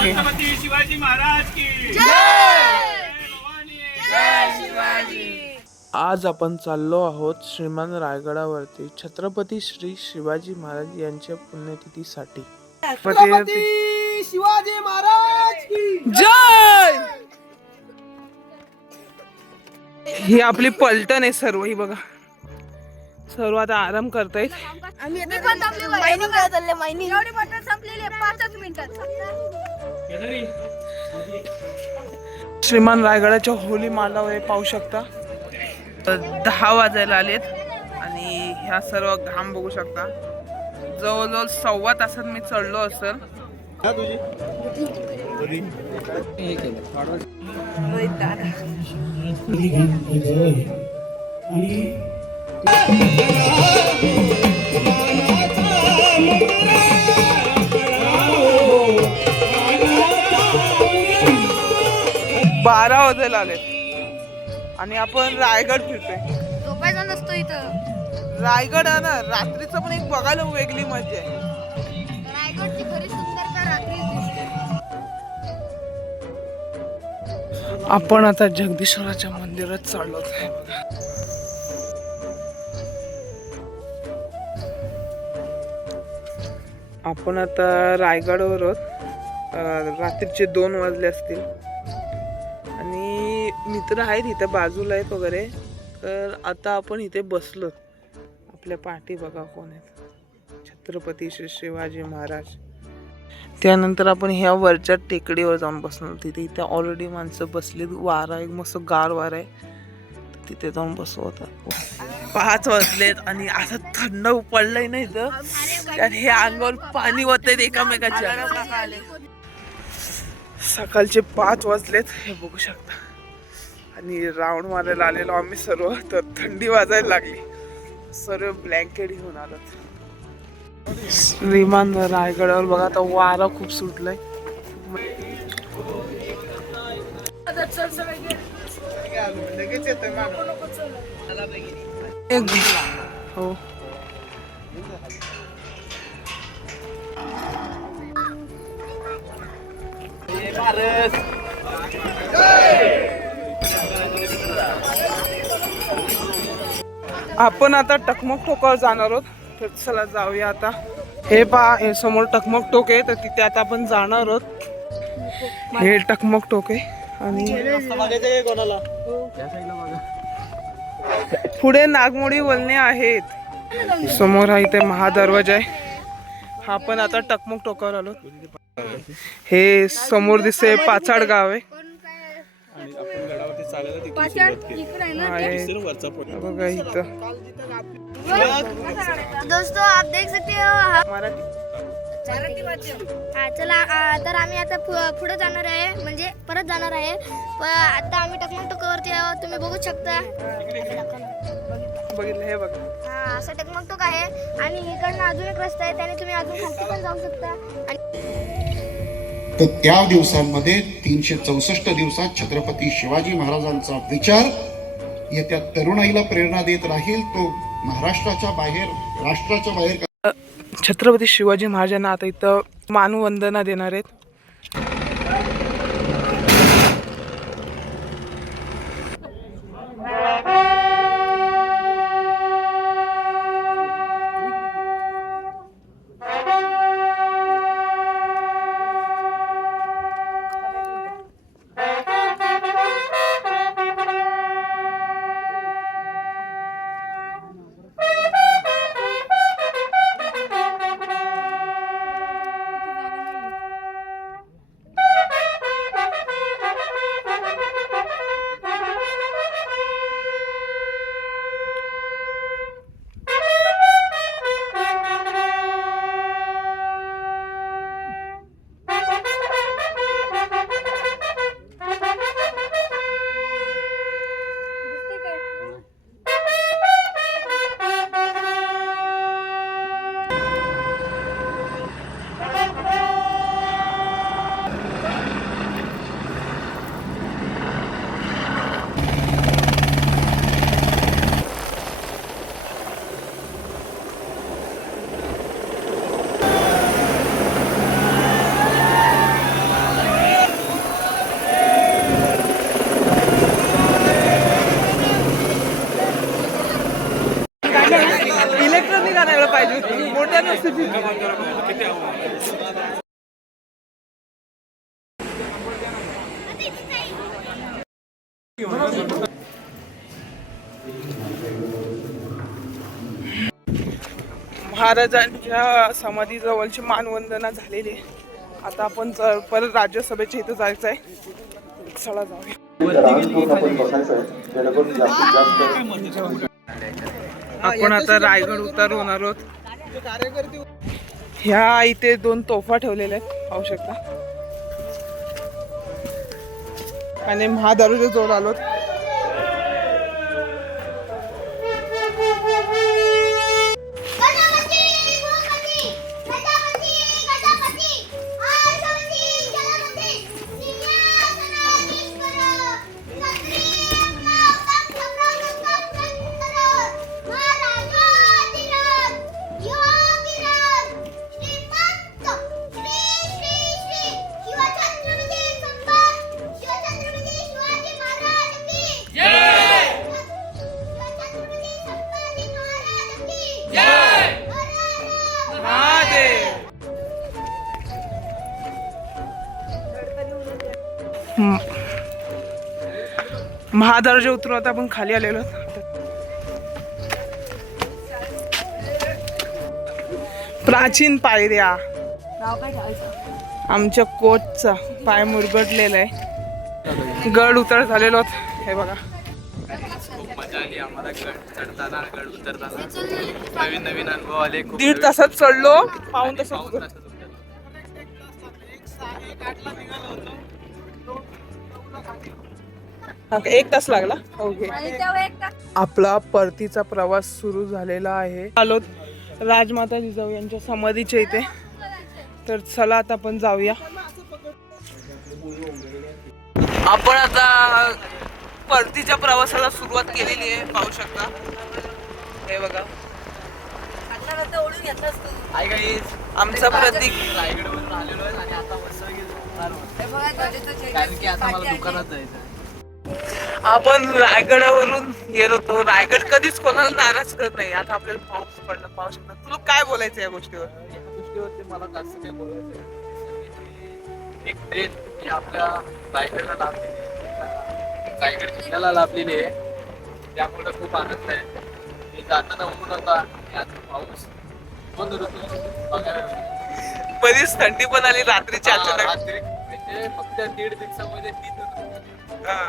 Okay. Chhatrapati Shivaji Maharaj की जय भवानी. जय शिवाजी. आज आपण चाललो आहोत श्रीमान रायगडावरती छत्रपती श्री शिवाजी महाराज यांच्या पुण्यतिथीसाठी. छत्रपती शिवाजी महाराज की जय. ही आपली पलटण आहे सर्व. ही बघा सर्व आता आराम करतायत. आम्ही मायनिंग करत चालले. मायनिंग एवढी बटन संपलेली आहे 5च मिनिटात. श्रीमान रायगडाच्या होली मालावर पाहू शकता. 10 वाजायला आलेत आणि ह्या सर्व घाम बघू शकता. जवळजवळ 1.25 तासात मी चढलो असेल. बारा वाजायला आलेत आणि आपण रायगड फिरतोय. झोपायचा नसतो इथं. रायगड आहे ना, रात्रीचं पण एक बघायला वेगळी मजा आहे. रायगडची खरी सुंदरता रात्रीच दिसते. आपण आता जगदीश्वराच्या मंदिरात चाललो आहे. आपण आता रायगडावर आहोत. रात्रीचे 2 वाजले असतील आणि मित्र आहेत इथे बाजूला आहेत वगैरे. तर आता आपण इथे बसलो. आपल्या पाठी बघा कोण आहेत, छत्रपती श्री शिवाजी महाराज. त्यानंतर आपण ह्या वरच्या टेकडीवर जाऊन बसलो. तिथे इथे ऑलरेडी माणसं बसली. वारा एक मस्त गार वारा आहे. तिथे जाऊन बसलो होता. 5 वाजलेत आणि असं थंड पडलंय ना इथं. त्यात हे अंगावर पाणी होतंय एकामेकाच्या. सकाळचे 5 वाजलेत हे बघू शकता आणि राऊंड मारायला आलेलो आम्ही सर्व. तर थंडी वाजायला लागली. सर्व ब्लँकेट घेऊन आलोत. श्रीमान रायगडावर बघा आता वारा खूप सुटलाय. हो आपण आता टकमक टोकावर जाणार आहोत. तर चला जाऊया आता. हे पहा हे समोर टकमक टोक आहे. तर तिथे आता आपण जाणार आहोत. हे टकमक टोक आहे आणि पुढे नागमोडी वळणे आहेत. समोर हा इथे महादरवाजा आहे. हा पण आता टकमक टोकावर आलो. हे समोर दिसते पाचाड गाव आहे. बघा इथं दोस्तों आप देख सकते हो. हा चला तर आम्ही आता पुढे जाणार आहे, म्हणजे परत जाणार आहे. आता आम्ही टकमक टोकावरती आहोत. तुम्ही बघू शकता. बघितलं हे बघा. हा असं टकमक टोक आहे आणि इकडनं अजून एक रस्ता आहे. त्याने तुम्ही अजून खाली पण जाऊ शकता. तर त्या दिवसांमध्ये 364 दिवसात छत्रपती शिवाजी महाराजांचा विचार येत्या तरुणाईला प्रेरणा देत राहील. तो महाराष्ट्राच्या बाहेर, राष्ट्राच्या बाहेर. छत्रपती शिवाजी महाराजांना आता इथं मानवंदना देणार आहेत. महाराजांच्या समाधीजवळची मानवंदना झालेली आहे. आता आपण परत राज्यसभेच्या इथं जायचं आहे. चला जाऊया. आपण आता रायगड उतारून आलोत. ह्या इथे 2 तोफा ठेवलेल्या आहेत, पाहू शकता. आणि महादारूच्या जवळ आलोत. महादर्जा उतरून आता आपण खाली आलेलो आहोत. प्राचीन पायऱ्या. आमच्या कोचचा पाय मुरगटलेला आहे. गड उतर झालेलो आहोत. हे बघा, मजा आली आम्हाला गड चढताना गड उतरताना. नवीन नवीन अनुभव आले. 1.5 तासात चढलो. पाऊण तासात ओके, 1 तास लागला. ओके, आपला परतीचा प्रवास सुरू झालेला आहे. आलो राजमाता जिजाऊ यांच्या समाधीच्या इथे. तर चला आता आपण जाऊया. आपण आता परतीच्या प्रवासाला सुरुवात केलेली आहे, पाहू शकता. हे बघा, आमचा प्रतीक रायगडवरून आलेलो आहे आणि आता कारण की आता मला दुकानात जायचं. आपण रायगडावरून गेलो होतो. रायगड कधीच कोणाला नाराज करत नाही. आता आपल्याला पाऊस पडला, पाहू शकता. तुला काय बोलायचं या गोष्टीवर? या गोष्टीवरती मला जास्त काही बोलायचं आहे. एक ट्रेन ही आपल्या रायगडला लाभलेली आहे, रायगड जिल्ह्याला लाभलेली आहे. त्यामुळे खूप आनंद आहे. मी जाताना ऊन होता आणि आता पाऊस. 2 ऋतू बघायला मिळाले. बरीच थंडी पण आली रात्रीची अचानक. रात्री म्हणजे फक्त 1.5 दिवसामध्ये 3 ऋतू. हा.